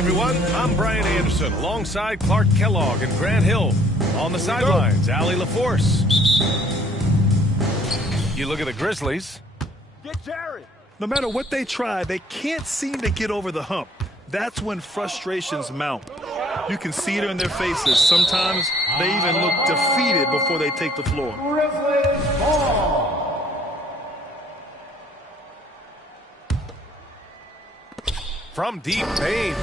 everyone. I'm Brian Anderson alongside Clark Kellogg and Grant Hill. On the sidelines, Allie LaForce. You look at the Grizzlies. Get Jerry. No matter what they try, they can't seem to get over the hump. That's when frustrations mount. You can see it in their faces. Sometimes they even look defeated before they take the floor. Grizzlies ball. From deep, Bane.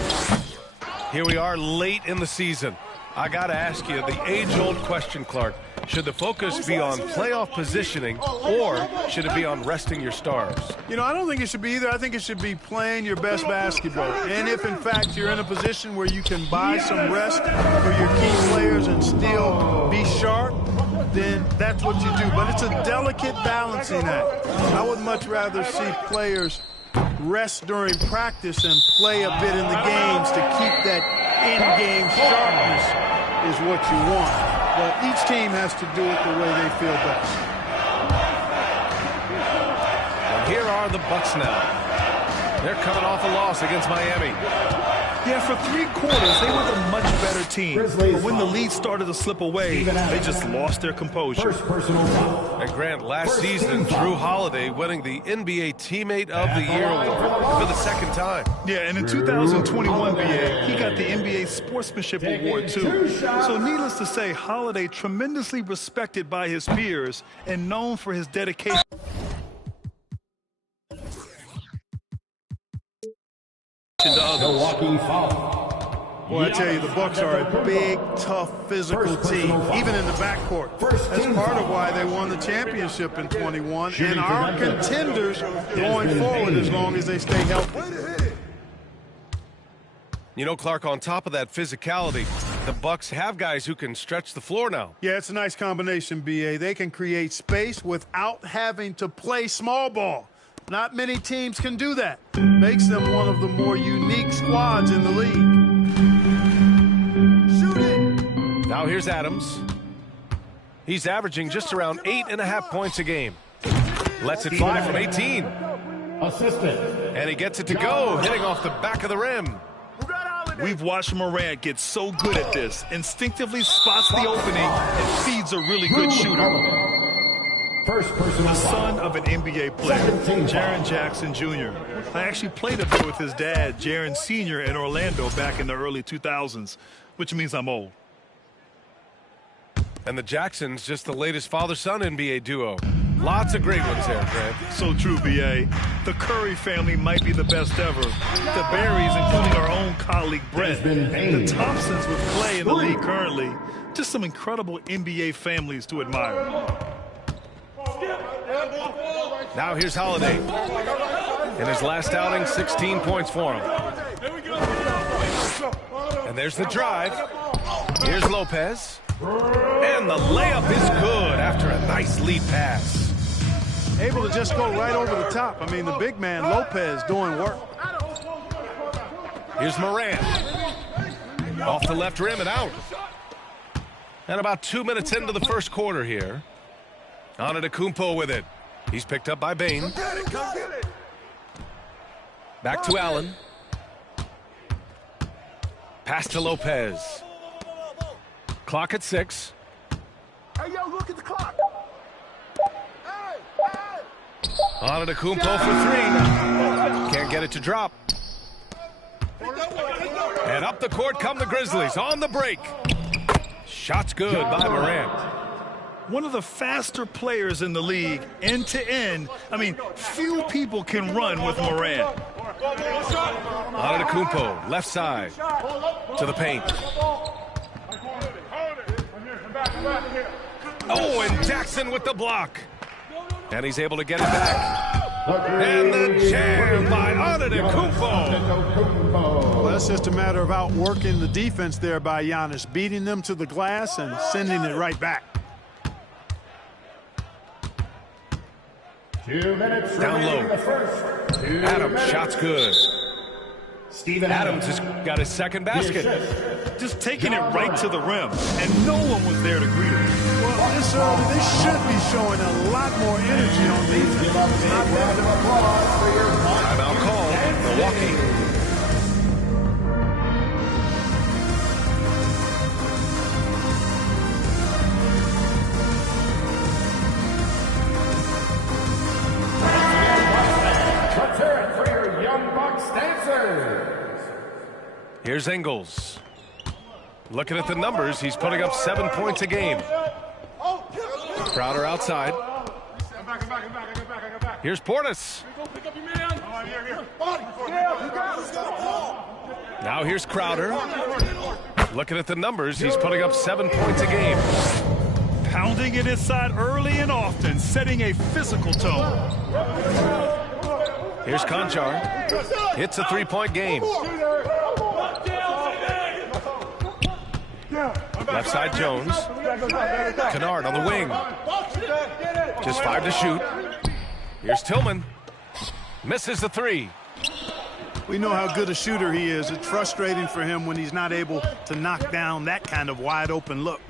Here we are late in the season. I got to ask you the age-old question, Clark. Should the focus be on playoff positioning or should it be on resting your stars? You know, I don't think it should be either. I think it should be playing your best basketball. And if, in fact, you're in a position where you can buy some rest for your key players and still be sharp, then that's what you do. But it's a delicate balancing act. I would much rather see players rest during practice and play a bit in the games to keep that in-game sharpness is what you want. But each team has to do it the way they feel best. And here are the Bucks now. They're coming off a loss against Miami. Yeah, for 3 quarters, they were the much better team. But when the lead started to slip away, they just lost their composure. And Grant, last season, Drew Holiday winning the NBA Teammate of the Year award for the 2nd time. Yeah, and in 2021, BA, he got the NBA Sportsmanship Award, too. So needless to say, Holiday tremendously respected by his peers and known for his dedication. Milwaukee foul. Boy, I tell you, the Bucks are a big, tough, physical team, even in the backcourt. That's part of why they won the championship in 21, and are contenders going forward as long as they stay healthy. You know, Clark, on top of that physicality, the Bucks have guys who can stretch the floor now. Yeah, it's a nice combination, B.A. They can create space without having to play small ball. Not many teams can do that. Makes them one of the more unique squads in the league. Shoot it! Now here's Adams. He's averaging just around 8.5 points a game. Lets it fly from 18. Assistant. And he gets it to go, hitting off the back of the rim. We've watched Morant get so good at this. Instinctively spots the opening and feeds a really good shooter. First personal The son foul. of an NBA player, Jaren Jackson Jr. I actually played a bit with his dad, Jaren Sr. in Orlando back in the early 2000s, which means I'm old. And the Jacksons, just the latest father-son NBA duo. Lots of great ones there, Grant. So true, B.A. The Curry family might be the best ever. The Berrys, including our own colleague Brett. The Thompsons with Clay in the league currently. Just some incredible NBA families to admire. Now here's Holiday. In his last outing, 16 points for him. And there's the drive. Here's Lopez. And the layup is good after a nice lead pass. Able to just go right over the top. I mean, the big man, Lopez, doing work. Here's Morant. Off the left rim and out. And about 2 minutes into the first quarter here. Antetokounmpo with it. He's picked up by Bane. Back to Allen. Pass to Lopez. Clock at 6. Hey, yo, look at the clock. Antetokounmpo for 3. Can't get it to drop. And up the court come the Grizzlies on the break. Shot's good by Morant. One of the faster players in the league, end to end. I mean, few people can run with Morant. Antetokounmpo, left side, to the paint. Oh, and Jackson with the block. And he's able to get it back. And the jam by Antetokounmpo. Well, that's just a matter of outworking the defense there by Giannis, beating them to the glass and sending it right back. 2 minutes Down low. remaining in the first. 2 Adams, minutes. shot's good. Steven Adams has got his second basket. Just taking it right to the rim, and no one was there to greet him. Well, this early, they should be showing a lot more energy on defense. Give up a round of applause for your Timeout call, Milwaukee. Here's Ingles. Looking at the numbers, he's putting up 7 points a game. Crowder outside. Here's Portis. Now here's Crowder. Looking at the numbers, he's putting up 7 points a game. Pounding it inside early and often, setting a physical tone. Here's Conchar. Hits a 3-point game. Left side Jones. Kennard on the wing. Just 5 to shoot. Here's Tillman. Misses the 3. We know how good a shooter he is. It's frustrating for him when he's not able to knock down that kind of wide open look.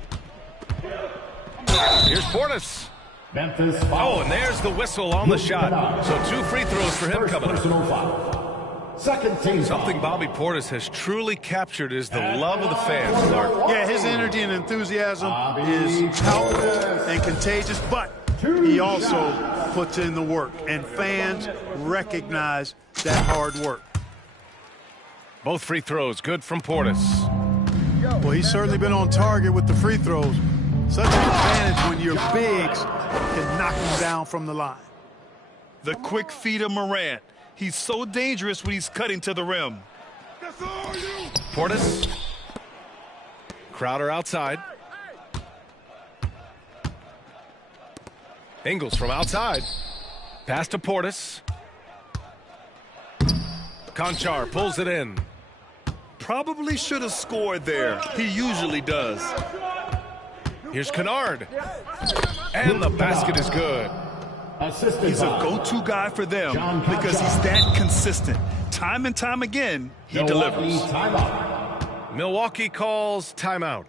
Here's Portis. Memphis. Oh, and there's the whistle on the shot. So 2 free throws for him coming up. Second team. Something Bobby Portis has truly captured is the love of the fans, Clark. Yeah, his energy and enthusiasm is palpable and contagious, but he also puts in the work, and fans recognize that hard work. Both free throws good from Portis. Well, he's certainly been on target with the free throws. Such an advantage when your bigs can knock him down from the line. The quick feed of Morant. He's so dangerous when he's cutting to the rim. Portis. Crowder outside. Ingles from outside. Pass to Portis. Conchar pulls it in. Probably should have scored there. He usually does. Here's Kennard. And the basket is good. He's a go-to guy for them because he's that consistent. Time and time again, he delivers. Milwaukee calls timeout.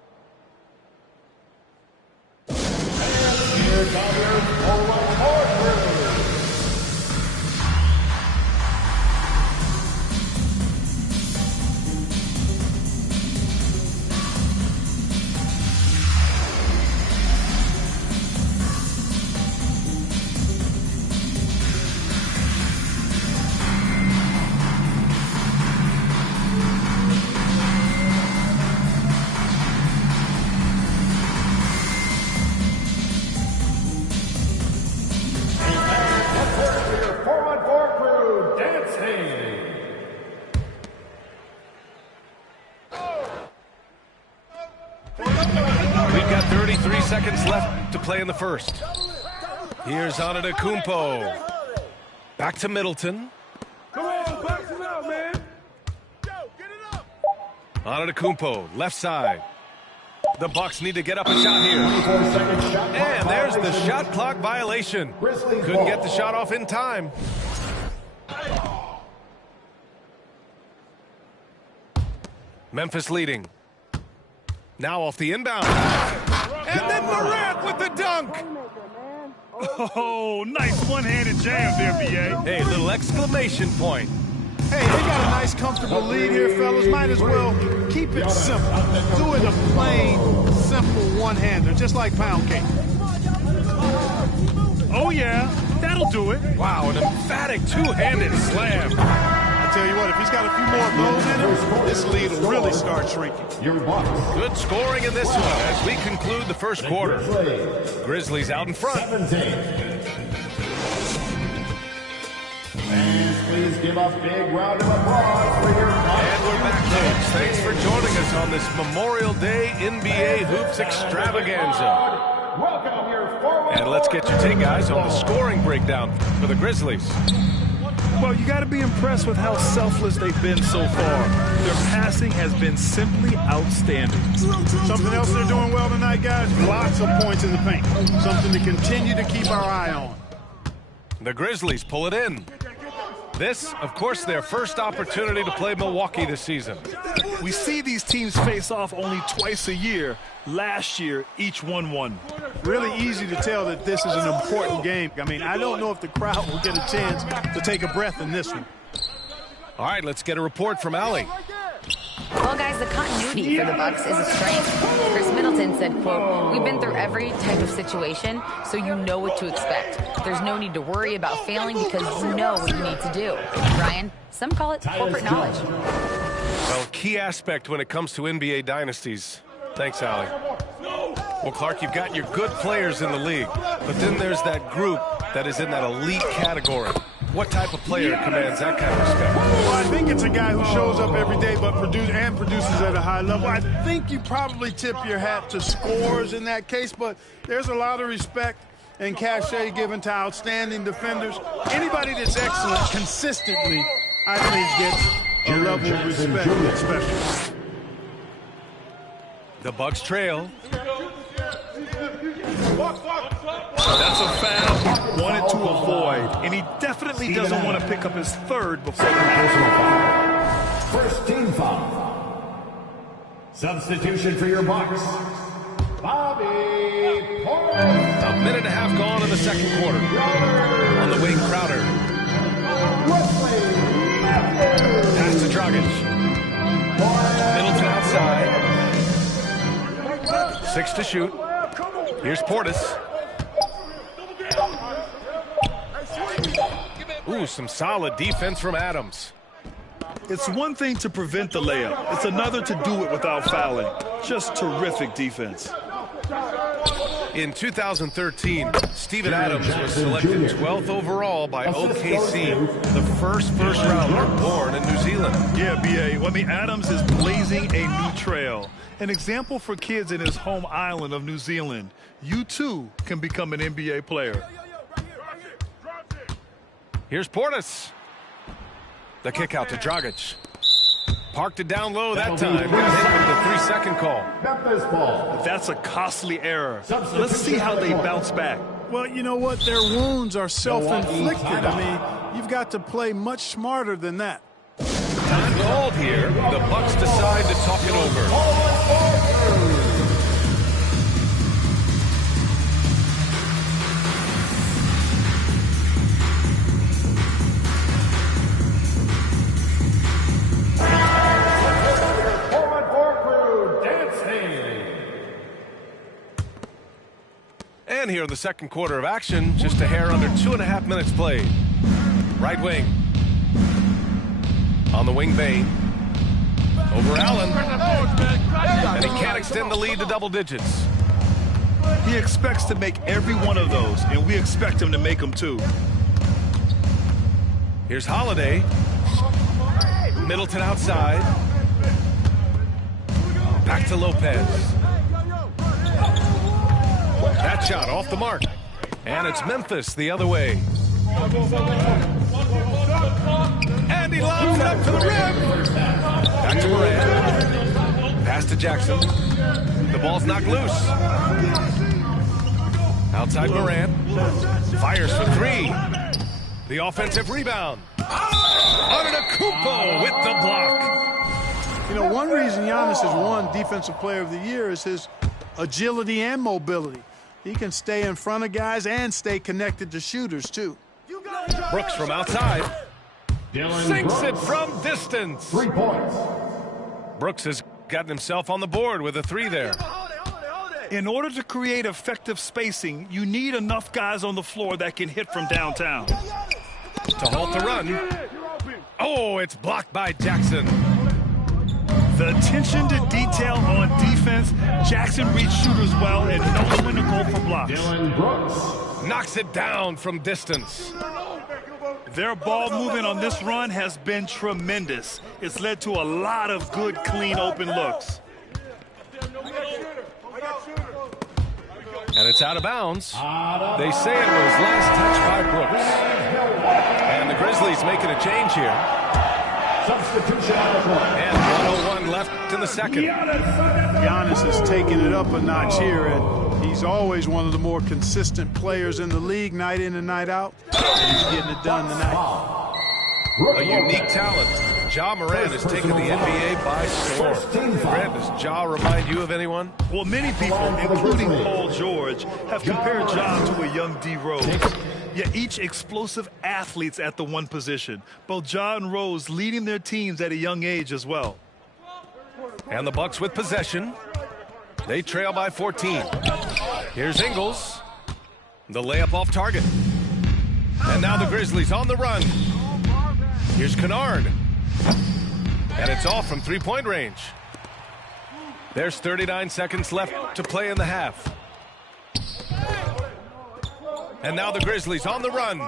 Seconds left to play in the first. Here's Antetokounmpo. Back to Middleton. Come on, box it out, man. Go, get it up. Antetokounmpo, left side. The Bucks need to get up a shot here. And there's the shot clock violation. Couldn't get the shot off in time. Memphis leading. Now off the inbound. And then Morant with the dunk. Oh, nice one-handed jam there, B.A. Hey, little exclamation point. Hey, they got a nice, comfortable lead here, fellas. Might as well keep it simple. Do it a plain, simple one-hander, just like pound cake. Oh, yeah, that'll do it. Wow, an emphatic two-handed slam. I tell you what, if he's got a few more of those in him, this lead will really start shrinking. Good scoring in this one as we conclude the first quarter. Grizzlies out in front. And please give a big round of applause for your... And we're back, folks. Thanks for joining us on this Memorial Day NBA Hoops Extravaganza. Welcome your forward. And let's get your take, guys, on the scoring breakdown for the Grizzlies. Well, you got to be impressed with how selfless they've been so far. Their passing has been simply outstanding. Something else they're doing well tonight, guys, lots of points in the paint. Something to continue to keep our eye on. The Grizzlies pull it in. This, of course, their first opportunity to play Milwaukee this season. We see these teams face off only twice a year. Last year, each won. Really easy to tell that this is an important game. I mean, I don't know if the crowd will get a chance to take a breath in this one. All right, let's get a report from Allie. Well, guys, the continuity for the Bucks is a strength. Chris Middleton said, quote, "We've been through every type of situation, so you know what to expect. There's no need to worry about failing because you know what you need to do." Brian, some call it corporate knowledge. Well, key aspect when it comes to NBA dynasties. Thanks, Allie. Well, Clark, you've got your good players in the league, but then there's that group that is in that elite category. What type of player commands that kind of respect? Well, I think it's a guy who shows up every day but produces at a high level. I think you probably tip your hat to scores in that case, but there's a lot of respect and cachet given to outstanding defenders. Anybody that's excellent consistently, I think, gets a level of respect that's special. The Bucks trail. That's a foul wanted to avoid, and he definitely doesn't want to pick up his third before the half. First team foul. Substitution for your Bucks, Bobby Portis. A minute and a half gone in the second quarter. On the wing, Crowder. Pass to Dragic. Middleton outside. 6 to shoot. Here's Portis. Ooh, some solid defense from Adams. It's one thing to prevent the layup. It's another to do it without fouling. Just terrific defense. In 2013, Steven Adams was selected 12th overall by OKC, the first rounder born in New Zealand. Yeah, B.A. Well, Adams is blazing a new trail. An example for kids in his home island of New Zealand. You, too, can become an NBA player. Here's Portis. The kick out to Dragic. Parked it down low that time. Got hit with the 3-second call. Memphis ball. That's a costly error. Let's see how they bounce back. Well, you know what? Their wounds are self-inflicted. I mean, you've got to play much smarter than that. Time called here. The Bucks decide to talk it over. And here in the second quarter of action, just a hair under 2.5 minutes played. Right wing. On the wing, Bane. Over Allen. And he can't extend the lead to double digits. He expects to make every one of those, and we expect him to make them too. Here's Holiday. Middleton outside. Back to Lopez. That shot off the mark. And it's Memphis the other way. And he lobs it up to the rim. Back to Morant. Pass to Jackson. The ball's knocked loose. Outside Morant. Fires for 3. The offensive rebound. Antetokounmpo with the block. You know, one reason Giannis has won Defensive Player of the Year is his agility and mobility. He can stay in front of guys and stay connected to shooters, too. Brooks from outside. Sinks it from distance. 3 points. Brooks has gotten himself on the board with a 3 there. In order to create effective spacing, you need enough guys on the floor that can hit from downtown. To halt the run. Oh, it's blocked by Jackson. The attention to detail on defense. Jackson reads shooters well and knows when to go for blocks. Dillon Brooks. Knocks it down from distance. Their ball movement on this run has been tremendous. It's led to a lot of good, clean, open looks. And it's out of bounds. They say it was last touched by Brooks. And the Grizzlies making a change here. Substitution on the court. And 1:01 left in the second. Giannis has taken it up a notch here, and he's always one of the more consistent players in the league, night in and night out. And he's getting it done tonight. A unique talent. Ja Morant has taken the NBA by storm. Grant, does Ja remind you of anyone? Well, many people, including Paul George, have compared Ja to a young D. Rose. Yet each explosive athletes at the one position. Both Ja and Rose leading their teams at a young age as well. And the Bucks with possession. They trail by 14. Here's Ingles. The layup off target. And now the Grizzlies on the run. Here's Kennard. And it's off from three-point range. There's 39 seconds left to play in the half. And now the Grizzlies on the run.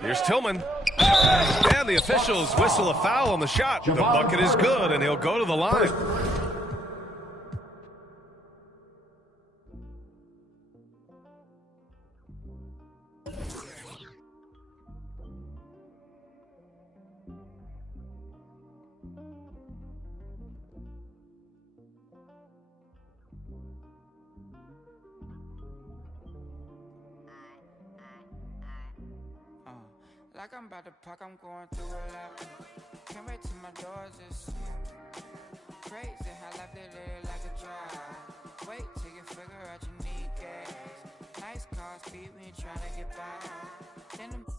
Here's Tillman. And the officials whistle a foul on the shot. The bucket is good, and he'll go to the line. Like I'm about to park, I'm going through a lot. Can't wait till my doors is crazy how life they live like a drive. Wait till you figure out you need gas. Nice car speed when you're trying to get by. Then the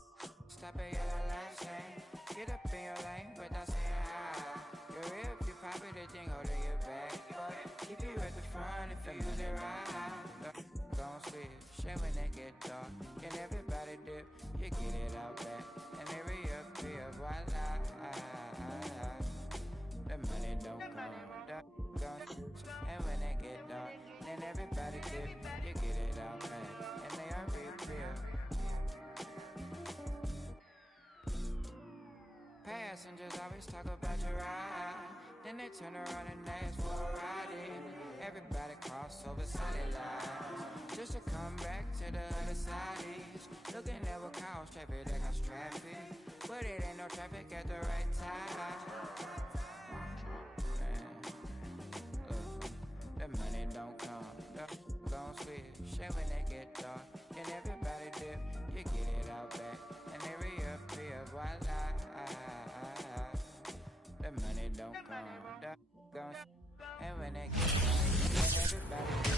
stop at yellow lights saying, get up in your lane without saying hi. You're real if you pop it, they think hold your back. But keep you at the front if you use it right. Don't sleep, shit when they get dark. Can everybody dip? You get it out back. And they reappear, voila. The money don't come. And when they get dark, then everybody dip. You get it out back. And they are reappear. Passengers always talk about your ride. Then they turn around and ask for a ride in. Everybody cross over solid lines just to come back to the other side. Looking at what cause traffic, that cause traffic, but it ain't no traffic at the right time. The money don't come, don't switch, shit when they get dark. And everybody dip, you get it out back, and they reappear, voila. The money don't come, and when they get dark, and everybody dip.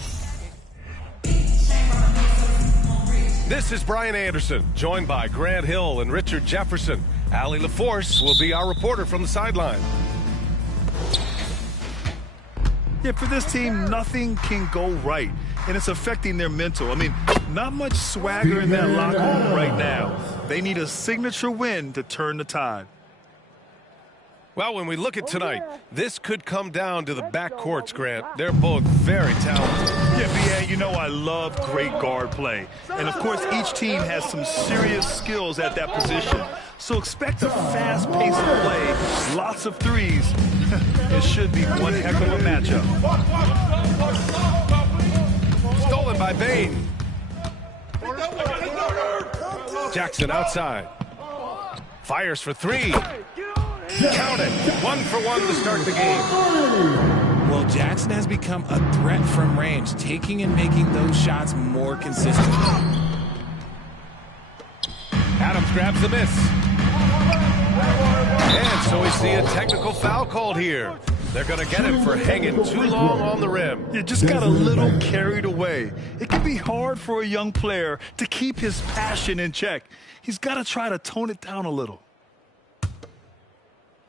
This is Brian Anderson, joined by Grant Hill and Richard Jefferson. Allie LaForce will be our reporter from the sideline. Yeah, for this team, nothing can go right, and it's affecting their mental. I mean, not much swagger in that locker room right now. They need a signature win to turn the tide. Well, when we look at tonight, this could come down to the backcourts, Grant. They're both very talented. Yeah, BA, you know I love great guard play. And, of course, each team has some serious skills at that position. So expect a fast pace of play, lots of threes. It should be one heck of a matchup. Stolen by Bane. Jackson outside. Fires for three. Count it. 1 for 1 to start the game. Well, Jackson has become a threat from range, taking and making those shots more consistent. Adams grabs the miss. And so we see a technical foul called here. They're going to get him for hanging too long on the rim. You just got a little carried away. It can be hard for a young player to keep his passion in check. He's got to try to tone it down a little.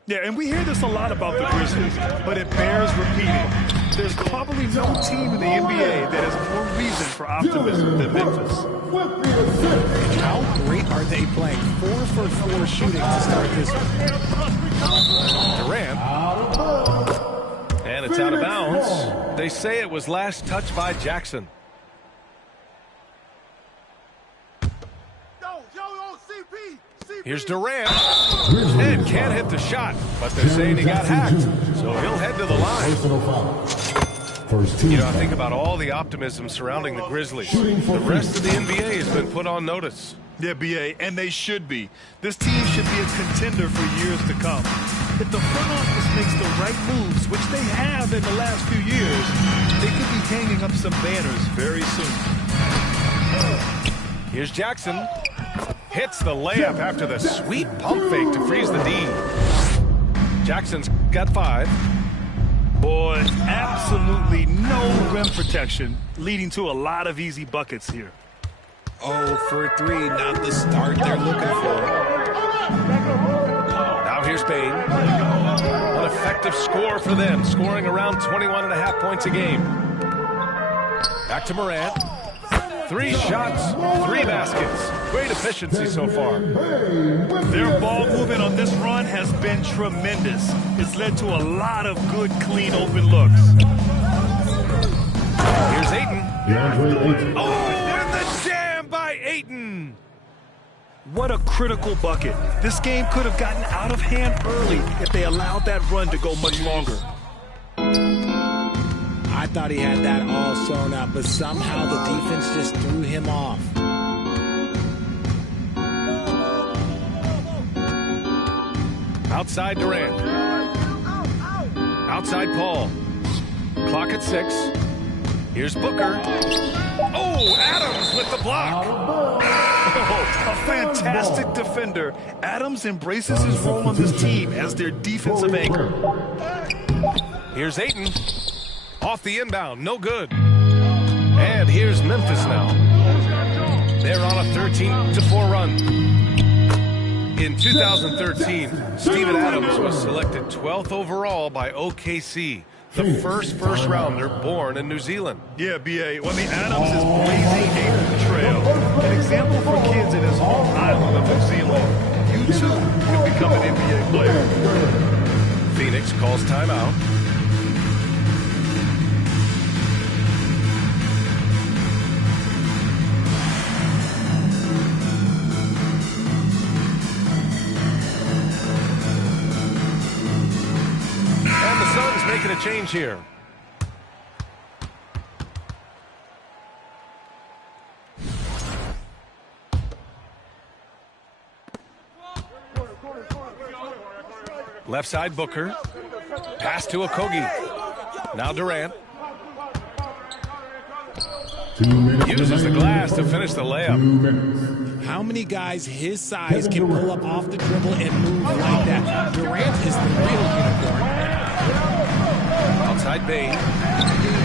Yeah, and we hear this a lot about the Grizzlies, but it bears repeating. There's probably no team in the NBA that has more reason for optimism than Memphis. How great are they playing? 4 for 4 shooting to start this one. Durant. And it's out of bounds. They say it was last touched by Jackson. Here's Durant. And can't hit the shot, but they're saying he got hacked, so he'll head to the line. You know, I think about all the optimism surrounding the Grizzlies. The rest of the NBA has been put on notice. Yeah, BA, and they should be. This team should be a contender for years to come. If the front office makes the right moves, which they have in the last few years, they could be hanging up some banners very soon. Here's Jackson. Hits the layup after the sweet pump fake to freeze the D. Jackson's got 5. Boy, absolutely no rim protection, leading to a lot of easy buckets here. 0 for 3, not the start they're looking for. Now here's Bane. An effective score for them, scoring around 21.5 points a game. Back to Morant. 3 shots, 3 baskets. Great efficiency so far. Their ball movement on this run has been tremendous. It's led to a lot of good, clean, open looks. Here's Ayton. Oh, and the jam by Ayton. What a critical bucket. This game could have gotten out of hand early if they allowed that run to go much longer. I thought he had that all sewn up, but somehow the defense just threw him off. Outside Durant. Outside Paul. Clock at 6. Here's Booker. Oh, Adams with the block. Oh, a fantastic defender. Adams embraces his role on this team as their defensive anchor. Here's Ayton. Off the inbound, no good. And here's Memphis now. They're on a 13-4 run. In 2013, Steven Adams was selected 12th overall by OKC, the first rounder born in New Zealand. Yeah, B.A. Well, the Adams is blazing a trail. An example for kids in his home island of New Zealand. You, too, can become an NBA player. Phoenix calls timeout. Making a change here. Left side Booker. Pass to Okogie. Now Durant. Uses the glass to finish the layup. How many guys his size can pull up off the dribble and move like that? Durant is the real unicorn. Outside Bane.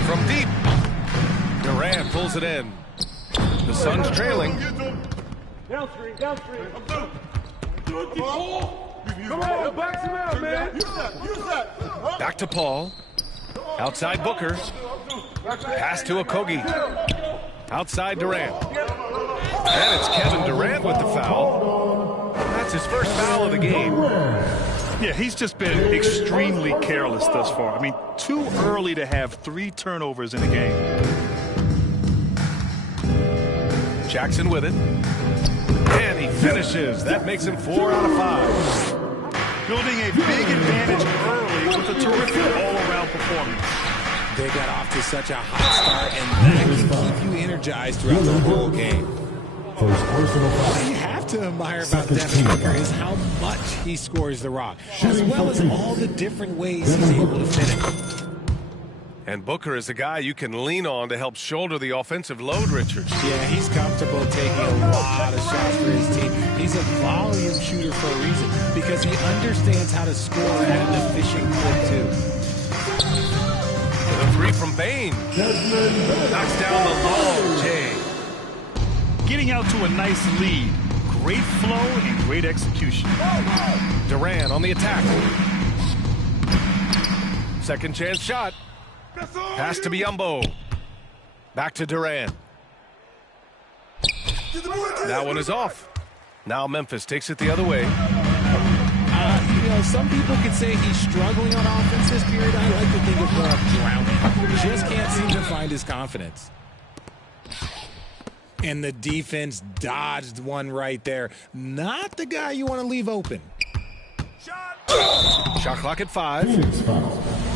From deep. Durant pulls it in. The Suns trailing. Downstream. Come on, box him out, man. Use that. Back to Paul. Outside Booker. Pass to Okogie. Outside Durant. And it's Kevin Durant with the foul. That's his first foul of the game. Yeah, he's just been extremely careless thus far. I mean, too early to have 3 turnovers in a game. Jackson with it. And he finishes. That makes him 4 out of 5. Building a big advantage early with a terrific all-around performance. They got off to such a hot start, and that can keep you energized throughout the whole game. What you have to admire about Devin Booker is how much he scores the rock, as well as all the different ways he's able to finish. And Booker is a guy you can lean on to help shoulder the offensive load, Richards. Yeah, he's comfortable taking a lot of shots for his team. He's a volume shooter for a reason, because he understands how to score at an efficient clip, too. The 3 from Bane. Knocks down the long J. Getting out to a nice lead. Great flow and great execution. Durant on the attack. Second chance shot. Pass to Biyombo. Back to Durant. That one is off. Now Memphis takes it the other way. Some people could say he's struggling on offense this period. I like to think of more of drowning. Just can't seem to find his confidence. And the defense dodged one right there. Not the guy you want to leave open. Shot clock at 5.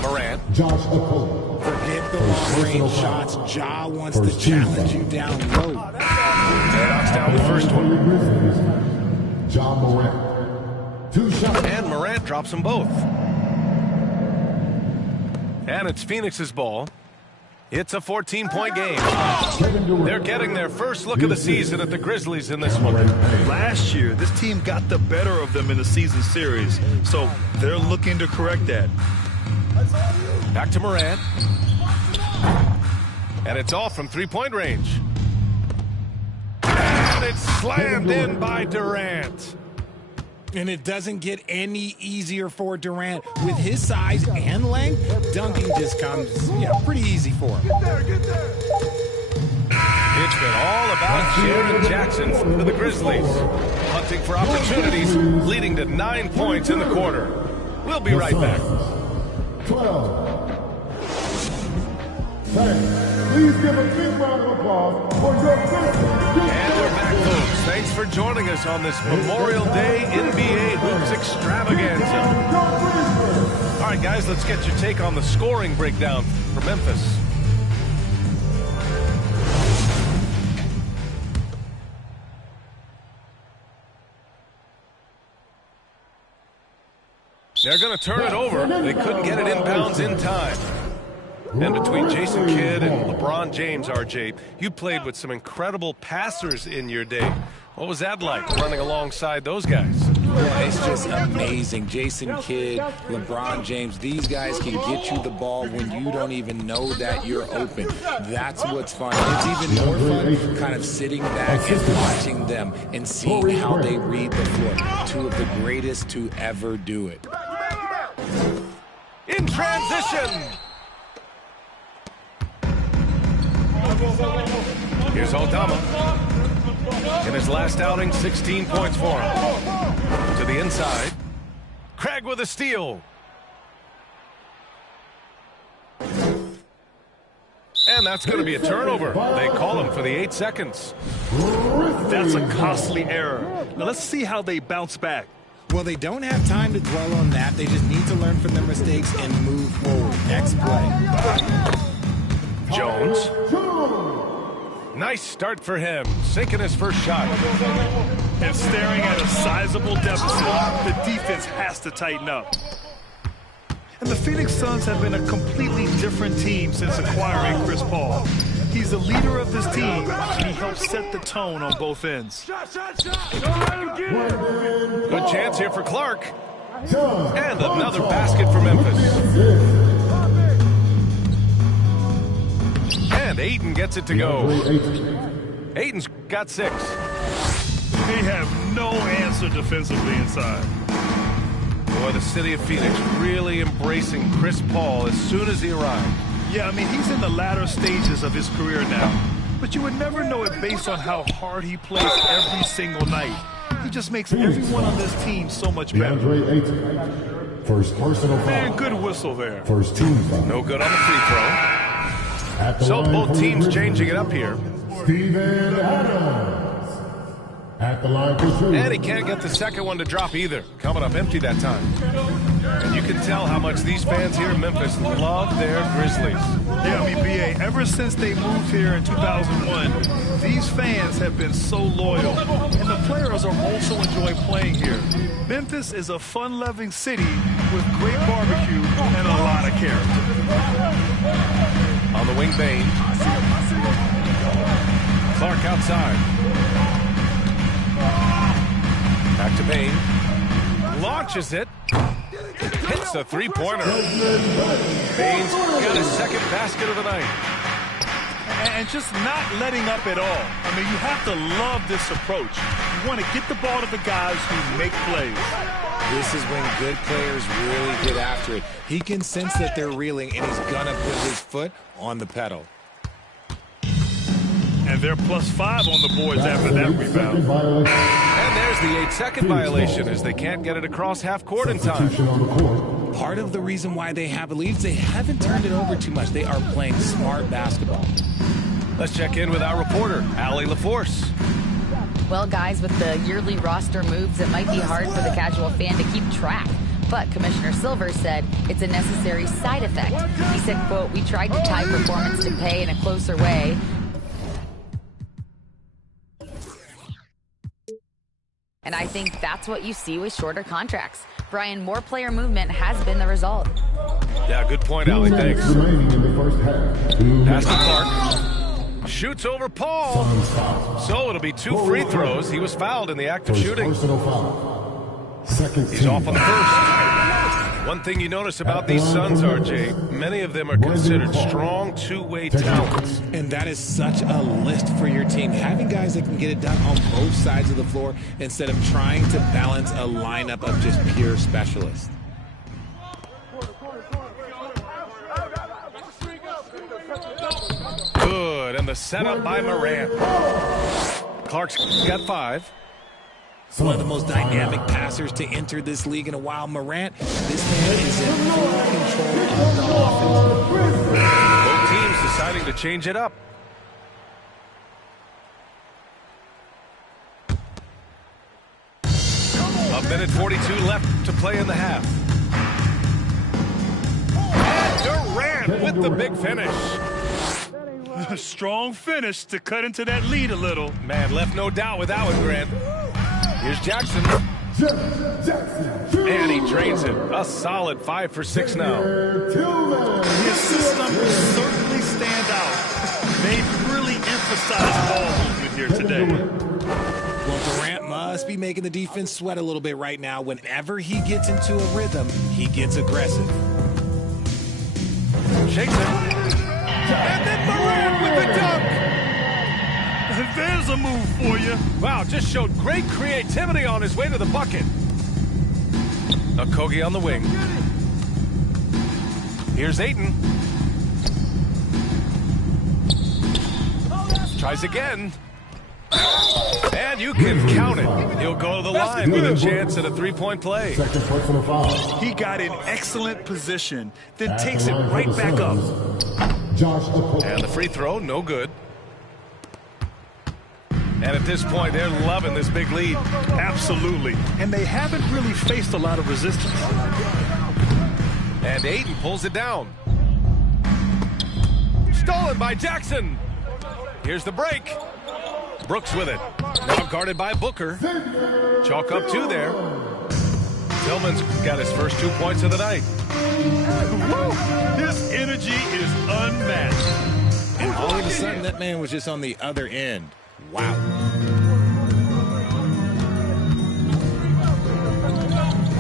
Morant. Forget the long-range shots. Ja wants to challenge you down low. Knocks down the first one. Ja Morant. 2 shots. And Morant drops them both. And it's Phoenix's ball. It's a 14-point game. They're getting their first look of the season at the Grizzlies in this one. Last year, this team got the better of them in the season series, so they're looking to correct that. Back to Morant. And it's off from 3-point range. And it's slammed in by Durant. And it doesn't get any easier for Durant. With his size and length, dunking just comes, pretty easy for him. It's been all about Jaren Jackson for the Grizzlies. Hunting for opportunities, leading to 9 points in the quarter. We'll be right back. 12. Please give a big round of applause for your first. And we're back, folks. Thanks for joining us on this Memorial Day NBA Hoops Extravaganza. All right, guys, let's get your take on the scoring breakdown for Memphis. They're going to turn it over. They couldn't get it inbounds in time. And between Jason Kidd and LeBron James, RJ, you played with some incredible passers in your day. What was that like, running alongside those guys? Yeah, it's just amazing. Jason Kidd, LeBron James, these guys can get you the ball when you don't even know that you're open. That's what's fun. It's even more fun kind of sitting back and watching them and seeing how they read the floor. Two of the greatest to ever do it. In transition. Here's Aldama. In his last outing, 16 points for him. To the inside. Craig with a steal. And that's going to be a turnover. They call him for the 8 seconds. That's a costly error. Now let's see how they bounce back. Well, they don't have time to dwell on that. They just need to learn from their mistakes and move forward. Next play. Jones. Nice start for him, sinking his first shot. And staring at a sizable deficit, the defense has to tighten up. And the Phoenix Suns have been a completely different team since acquiring Chris Paul. He's the leader of this team, and he helps set the tone on both ends. Good chance here for Clark. And another basket for Memphis. And Ayton gets it to go. Ayton's got 6. They have no answer defensively inside. Boy, the city of Phoenix really embracing Chris Paul as soon as he arrived. Yeah, I mean, he's in the latter stages of his career now. But you would never know it based on how hard he plays every single night. He just makes everyone on this team so much better. DeAndre Ayton. First personal foul. Man, good whistle there. First team foul. No good on the free throw. So both teams changing it up here. Steven Adams. At the line for 2. And he can't get the second one to drop either. Coming up empty that time. And you can tell how much these fans here in Memphis love their Grizzlies. Yeah, I mean, B.A., ever since they moved here in 2001, these fans have been so loyal. And the players are also enjoy playing here. Memphis is a fun-loving city with great barbecue and a lot of character. On the wing, Bane. Clark outside. Back to Bane. Launches it. Hits a three-pointer. Bane's got his second basket of the night. And just not letting up at all. I mean, you have to love this approach. You want to get the ball to the guys who make plays. This is when good players really get after it. He can sense that they're reeling, and he's going to put his foot on the pedal. And they're +5 on the boards after that rebound. And there's the 8-second violation as they can't get it across half court in time. Part of the reason why they have a lead is they haven't turned it over too much. They are playing smart basketball. Let's check in with our reporter, Allie LaForce. Well, guys, with the yearly roster moves, it might be hard for the casual fan to keep track. But Commissioner Silver said it's a necessary side effect. He said, quote, "We tried to tie performance to pay in a closer way. And I think that's what you see with shorter contracts. Brian, more player movement has been the result." Yeah, good point, Allie. Thanks. Pass to Clark. Shoots over Paul. So it'll be 2 free throws. He was fouled in the act of shooting. He's off on the first. One thing you notice about these Suns, RJ, many of them are considered strong two-way talents. And that is such a list for your team. Having guys that can get it done on both sides of the floor instead of trying to balance a lineup of just pure specialists. Good, and the setup by Morant. Clark's got 5. One of the most dynamic passers to enter this league in a while. Morant, this man is in full control of the offense. Both teams deciding to change it up. A minute 42 left to play in the half. And Durant with the big finish. Strong finish to cut into that lead a little. Man, left no doubt with that one, Grant. Here's Jackson. And he drains it. A solid 5 for 6 now. The assist numbers certainly stand out. They've really emphasized ball movement here today. Well, Durant must be making the defense sweat a little bit right now. Whenever he gets into a rhythm, he gets aggressive. Shakes it. And then Morant with the dunk. There's a move for you. Wow, just showed great creativity on his way to the bucket. Okogie on the wing. Here's Ayton. Tries again. And you can count it. He'll go to the line with a chance at a three-point play. Second personal foul. He got in excellent position, then takes it right back up. And the free throw, no good. And at this point, they're loving this big lead. Absolutely. And they haven't really faced a lot of resistance. And Ayton pulls it down. Stolen by Jackson. Here's the break. Brooks with it. Now guarded by Booker. Chalk up 2 there. Tillman's got his first 2 points of the night. His energy is unmatched. And all of a sudden, that man was just on the other end. Wow.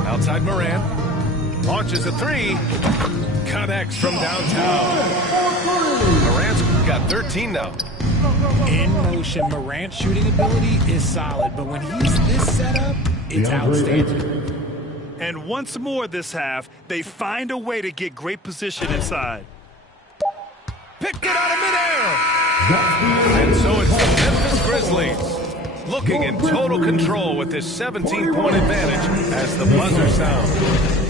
Outside Morant. Launches a 3. Connects from downtown. Morant's got 13 now. In motion, Morant's shooting ability is solid, but when he's this set up, it's outstanding. And once more this half, they find a way to get great position inside. Pick it out of midair! And so it's the Memphis Grizzlies looking in total control with this 17-point advantage as the buzzer sounds.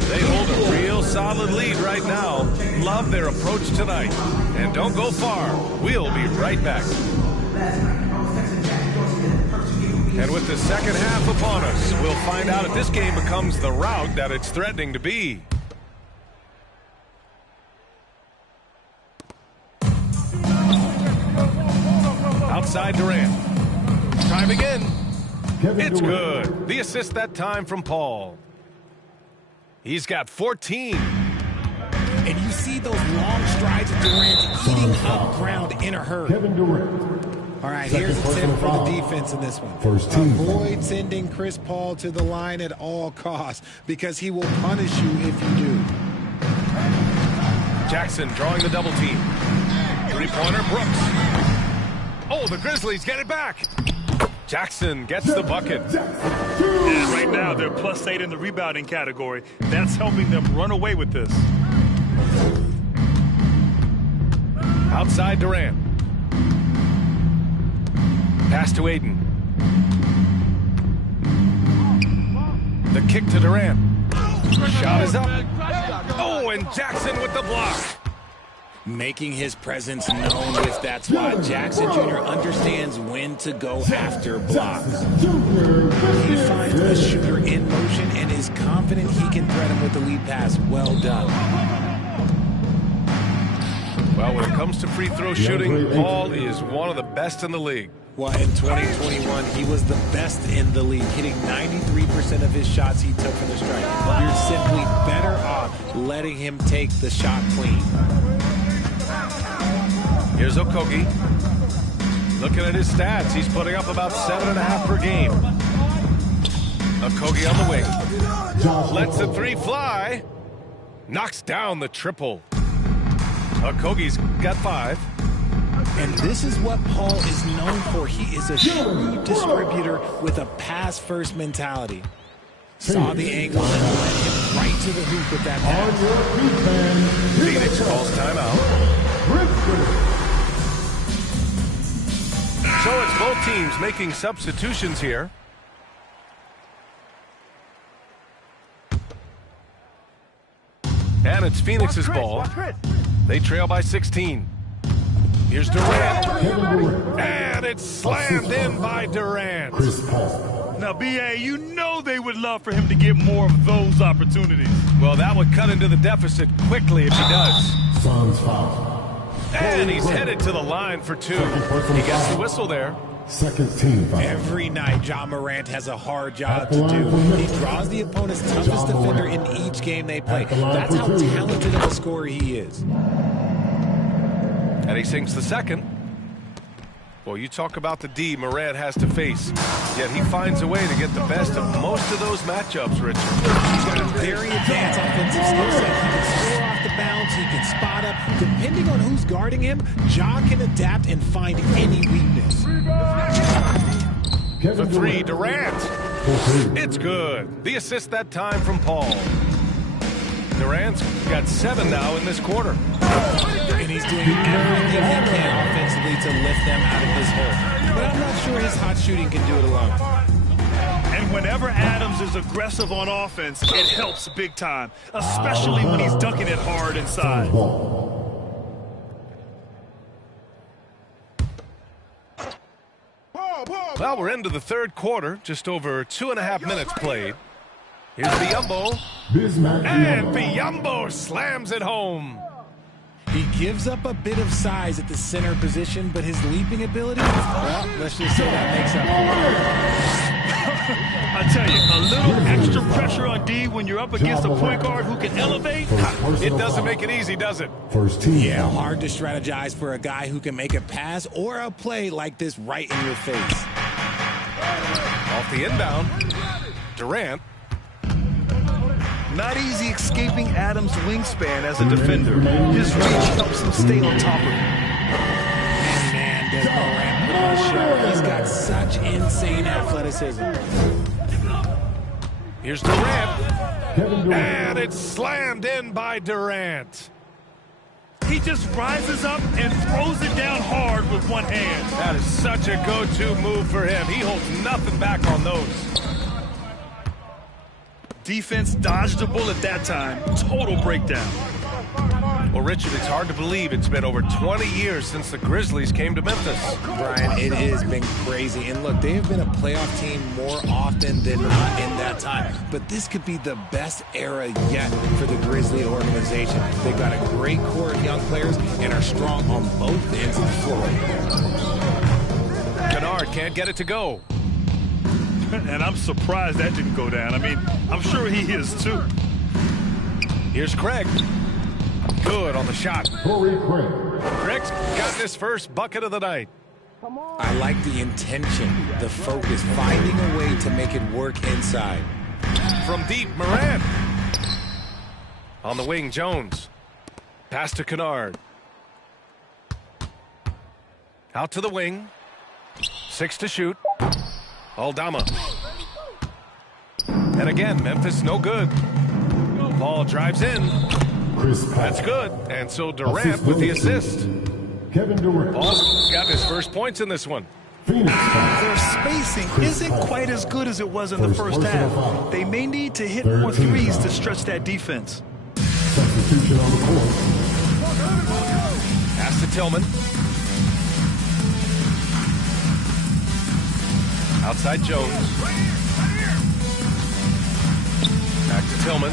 They hold a real solid lead right now. Love their approach tonight. And don't go far. We'll be right back. And with the second half upon us, we'll find out if this game becomes the rout that it's threatening to be. Outside Durant. Time again. It's good. The assist that time from Paul. He's got 14. And you see those long strides of Durant eating up ground in a hurry. Kevin Durant. All right, here's a tip for the defense in this one. First team. Avoid sending Chris Paul to the line at all costs because he will punish you if you do. Jackson drawing the double team. Three-pointer, Brooks. Oh, the Grizzlies get it back. Jackson gets the bucket. And right now, they're +8 in the rebounding category. That's helping them run away with this. Outside Durant. Pass to Ayton. The kick to Durant. Shot is up. Oh, and Jackson with the block. Making his presence known, if that's why Jackson Jr. understands when to go after blocks. He finds a shooter in motion and is confident he can thread him with the lead pass. Well done. Well, when it comes to free throw shooting, Paul is one of the best in the league. Well, in 2021, he was the best in the league, hitting 93% of his shots he took from the stripe. You're simply better off letting him take the shot clean. Here's Okogie. Looking at his stats, he's putting up about 7.5 per game. Okogie on the wing. Lets the 3 fly. Knocks down the triple. Okogie's got 5. And this is what Paul is known for. He is a shrewd distributor with a pass-first mentality. Saw the angle and led him right to the hoop with that pass. Phoenix calls timeout. So it's both teams making substitutions here. And it's Phoenix's ball. They trail by 16. Here's Durant. And it's slammed in by Durant. Now, B.A., you know they would love for him to get more of those opportunities. Well, that would cut into the deficit quickly if he does. Suns foul. And he's headed to the line for 2. He gets the whistle there. Second team foul. Every night, John Morant has a hard job to do. He draws the opponent's toughest defender in each game they play. That's how talented of a scorer he is. And he sinks the second. Well, you talk about the D Morant has to face. Yet he finds a way to get the best of most of those matchups, Richard. He's got a very advanced offensive skill set. He can score off the bounce. He can spot up. Depending on who's guarding him, Ja can adapt and find any weakness. The 3, Durant. It's good. The assist that time from Paul. Durant's got 7 now in this quarter. And he's doing everything he can offensively to lift them out of this hole. But I'm not sure his hot shooting can do it alone. And whenever Adams is aggressive on offense, it helps big time, especially when he's dunking it hard inside. Well, we're into the third quarter, just over 2.5 minutes played. Here's Biyombo. And Biyombo slams it home. He gives up a bit of size at the center position, but his leaping ability, well, let's just say that makes up for it. I tell you, a little extra pressure on D when you're up against a point guard who can elevate. It doesn't make it easy, does it? First team. Yeah, hard to strategize for a guy who can make a pass or a play like this right in your face. Off the inbound, Durant. Not easy escaping Adams' wingspan as a defender. His reach helps him stay on top of him. And man, does Morant put on a show. He's got such insane athleticism. Here's Durant. And it's slammed in by Durant. He just rises up and throws it down hard with one hand. That is such a go-to move for him. He holds nothing back on those. Defense dodged a bullet that time. Total breakdown. Well, Richard, it's hard to believe it's been over 20 years since the Grizzlies came to Memphis. Brian, it has been crazy. And look, they have been a playoff team more often than not in that time. But this could be the best era yet for the Grizzly organization. They've got a great core of young players and are strong on both ends of the floor. Kennard can't get it to go. And I'm surprised that didn't go down. I mean, I'm sure he is too. Here's Craig. Good on the shot. Craig's got his first bucket of the night. I like the intention, the focus, finding a way to make it work inside. From deep, Morant. On the wing, Jones. Pass to Kennard. Out to the wing. 6 to shoot. Aldama. And again, Memphis no good. Ball drives in. That's good. And so Durant with the assist. Kevin Durant. Ball's got his first points in this one. Their spacing isn't quite as good as it was in the first half. They may need to hit more threes to stretch that defense. Substitution on the court. Pass to Tillman. Outside Jones. Back to Tillman.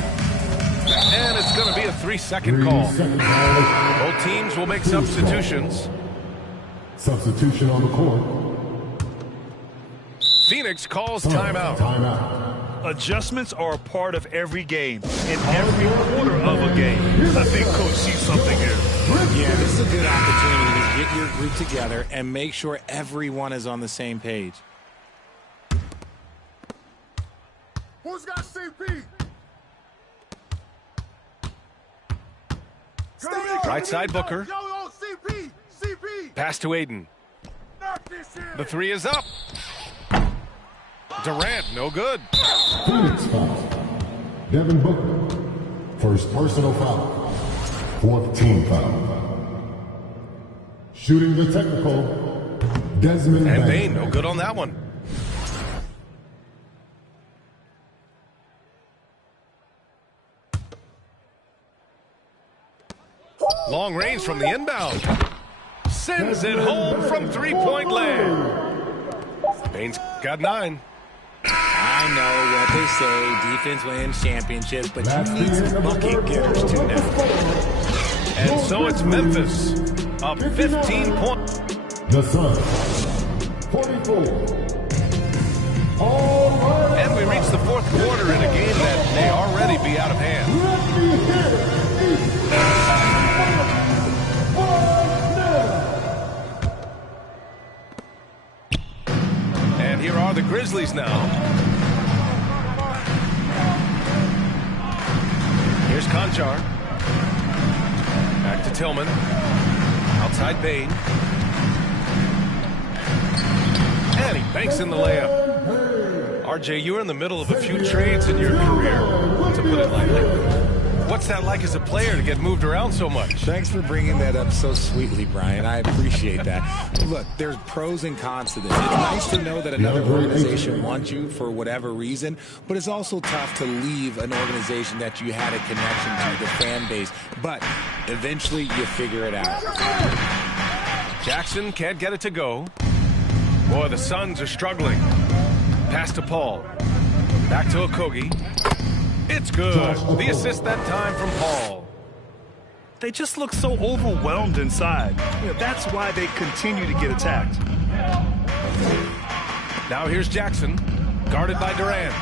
And it's going to be a 3-second call. Both teams will make substitutions. Substitution on the court. Phoenix calls timeout. Adjustments are a part of every game, in every quarter of a game. I think Coach sees something here. Yeah, this is a good opportunity to get your group together and make sure everyone is on the same page. Who's got CP? Right side Booker. Yo, CP. Pass to Aiden. The 3 is up. Durant, no good. Phoenix foul. Devin Booker. First personal foul. Fourth team foul. Shooting the technical. Desmond And Bain. Bain, no good on that one. Long range from the inbound. Sends it home from three-point land. Bain's got 9. I know what they say, defense wins championships, but you need some bucket getters too now. And so it's Memphis, up 15 points. The Suns, 44. All right. And we reach the fourth quarter in a game that may already be out of hand. Let me hear it. And here are the Grizzlies now. Here's Conchar. Back to Tillman. Outside Bain. And he banks in the layup. RJ, you were in the middle of a few trades in your career, to put it lightly. What's that like as a player to get moved around so much? Thanks for bringing that up so sweetly, Brian. I appreciate that. Look, there's pros and cons to this. It's nice to know that another organization wants you for whatever reason, but it's also tough to leave an organization that you had a connection to, the fan base. But eventually you figure it out. Jackson can't get it to go. Boy, the Suns are struggling. Pass to Paul. Back to Okogie. It's good. The assist that time from Paul. They just look so overwhelmed inside. That's why they continue to get attacked. Now here's Jackson, guarded by Durant.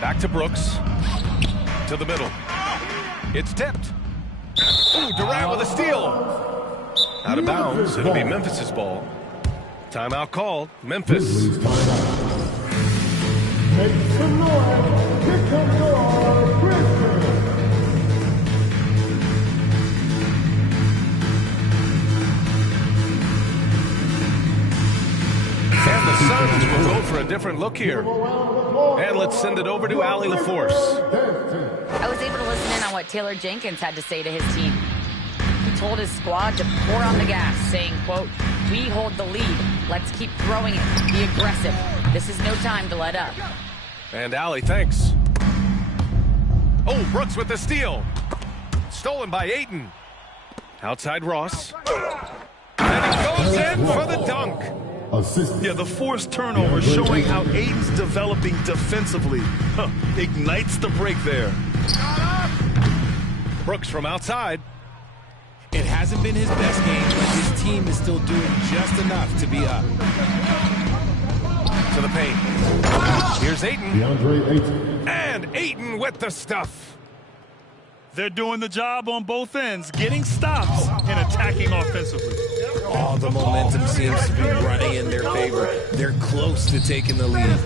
Back to Brooks. To the middle. It's tipped. Ooh, Durant with a steal. Out of bounds. It'll be Memphis's ball. Timeout called. Memphis. Make some noise. Here comes your Grizzlies. And the Suns will go for a different look here. And let's send it over to Allie LaForce. I was able to listen in on what Taylor Jenkins had to say to his team. He told his squad to pour on the gas, saying, quote, "We hold the lead. Let's keep throwing it. Be aggressive. This is no time to let up." And Allie, thanks. Oh, Brooks with the steal. Stolen by Ayton. Outside Ross. And he goes in for the dunk. Assist. Yeah, the forced turnover showing how Ayton's developing defensively. Ignites the break there. Brooks from outside. It hasn't been his best game, but his team is still doing just enough to be up. To the paint. Here's Ayton. DeAndre Ayton. And Ayton with the stuff. They're doing the job on both ends, getting stops and attacking offensively. All the momentum seems to be running in their favor. They're close to taking the lead.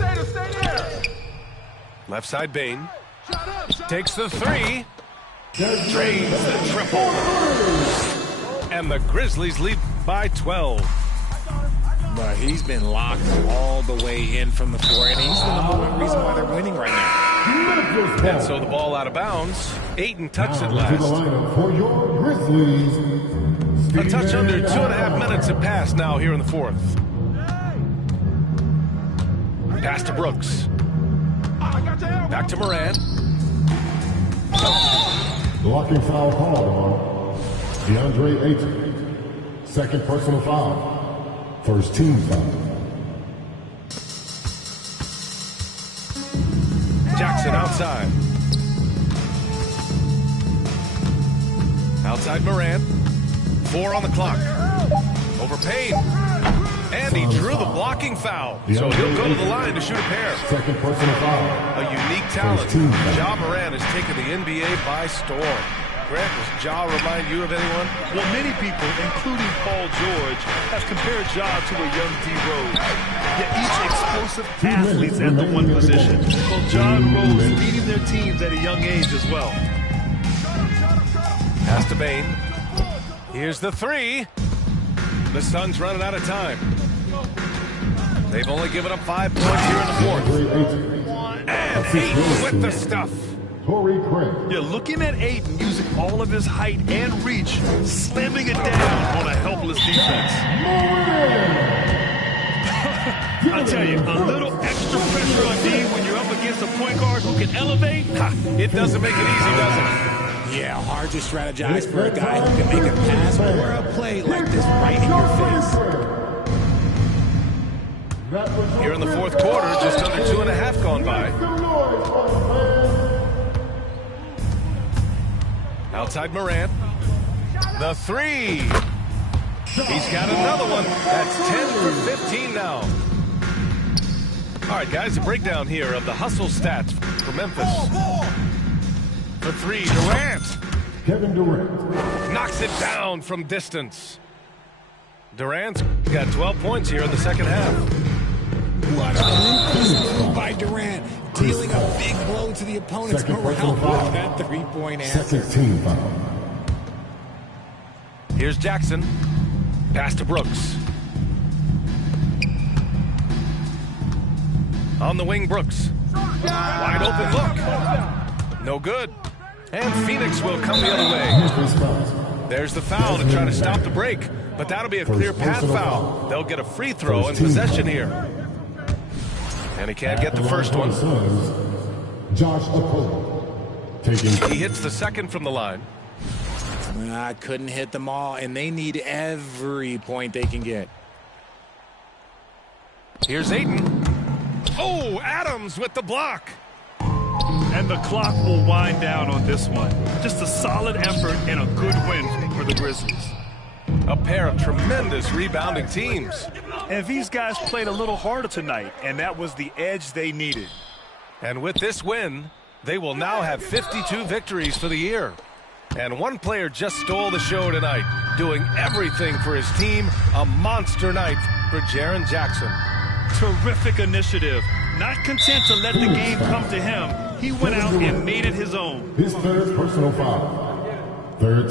Left side Bain. Takes the three. Drains the triple. And the Grizzlies lead by 12. But he's been locked all the way in from the floor, and he's the #1 reason why they're winning right now. And so the ball out of bounds. Ayton touched it To the last. lineup for your Grizzlies. A touch under 2.5 minutes have passed now here in the fourth. Pass to Brooks. Back to Morant. Blocking foul called on DeAndre Ayton. Second personal foul. First team foul. Jackson outside. Outside Morant. 4 on the clock. Over Payne. And he drew the blocking foul. So he'll go to the line to shoot a pair. Second personal foul. A unique talent. Ja Morant has taken the NBA by storm. Grant, does Ja remind you of anyone? Well, many people, including Paul George, have compared Ja to a young D. Rose. Yet each explosive athletes at the one position. Well, Ja and Rose leading their teams at a young age as well. Pass to Bain. Here's the three. The Suns running out of time. They've only given up 5 points here in the fourth. And Ayton with the stuff. Torrey Craig. Yeah, looking at Ayton using all of his height and reach, slamming it down on a helpless defense. I tell you, a little extra pressure on D when you're up against a point guard who can elevate. It doesn't make it easy, does it? Yeah, hard to strategize for a guy who can make a pass or a play like this right in your face. Here in the fourth quarter, just under 2.5 gone by. Outside Morant. The three. He's got another one. That's 10 for 15 now. All right, guys, a breakdown here of the hustle stats for Memphis. For three, Durant. Kevin Durant. Knocks it down from distance. Durant's got 12 points here in the second half. What a move by Durant, dealing a big blow to the opponent's morale with that three-point answer. Second team foul. Here's Jackson. Pass to Brooks. On the wing, Brooks. Wide open look. No good. And Phoenix will come the other way. There's the foul to try to stop the break. But that'll be a clear path foul. They'll get a free throw in possession here. And he can't get the first one. Josh Okoro. He hits the second from the line. Couldn't hit them all, and they need every point they can get. Here's Ayton. Oh, Adams with the block. And the clock will wind down on this one. Just a solid effort and a good win for the Grizzlies. A pair of tremendous rebounding teams. And these guys played a little harder tonight, and that was the edge they needed. And with this win, they will now have 52 victories for the year. And one player just stole the show tonight, doing everything for his team. A monster night for Jaren Jackson. Terrific initiative. Not content to let the game come to him, he went out and made it his own. His third personal foul. Third